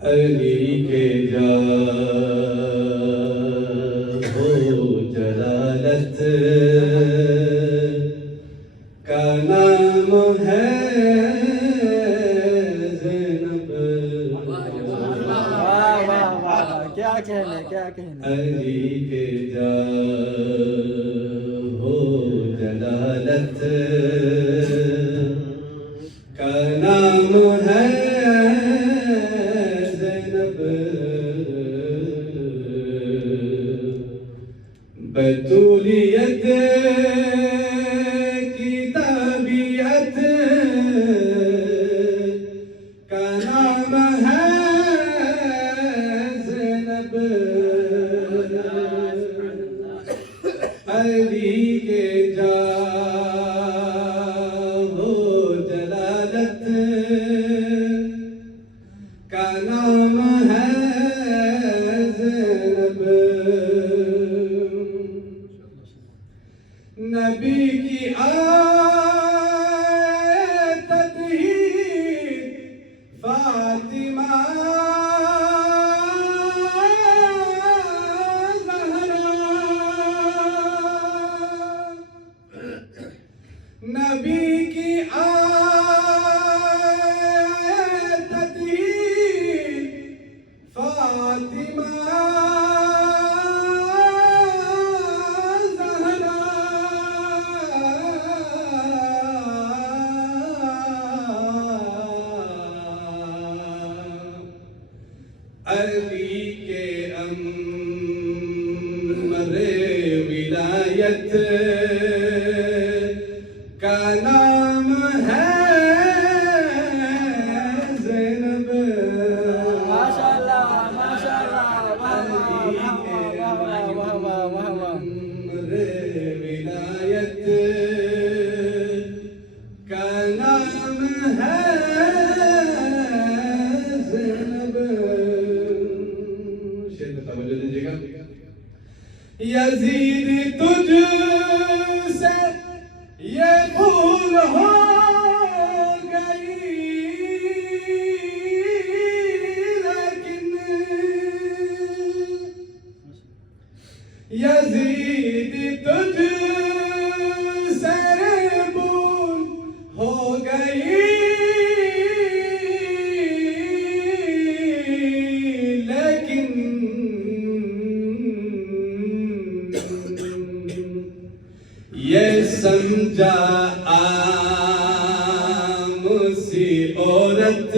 علی کے جا ہو جلالت کا نام ہے زینب. واہ واہ واہ، کیا کہنے کیا کہنے. علی کے جا ہو جلالت کا نام ہے زینب. بطولیت کی تابعیت کا نام ہے زینب. علی کے جا ہو جلالت کا نام ہے زینب. نبی کی تطہیر فاطمہ زہرا. نبی کی تطہیر فاطمہ علی کے امر ولایت کا نام ہے زینب. ماشاءاللہ ماشاءاللہ، واہ واہ واہ واہ واہ واہ واہ. امر ولایت کا نام ہے زینب. شیر میں توجہ دیجیے گا. یزید تجھ سے یہ بھول ہو گئی لیکن یزید تجھ سے بھول ہو گئی لیکن یہ سمجھا. 'عام سی عورت'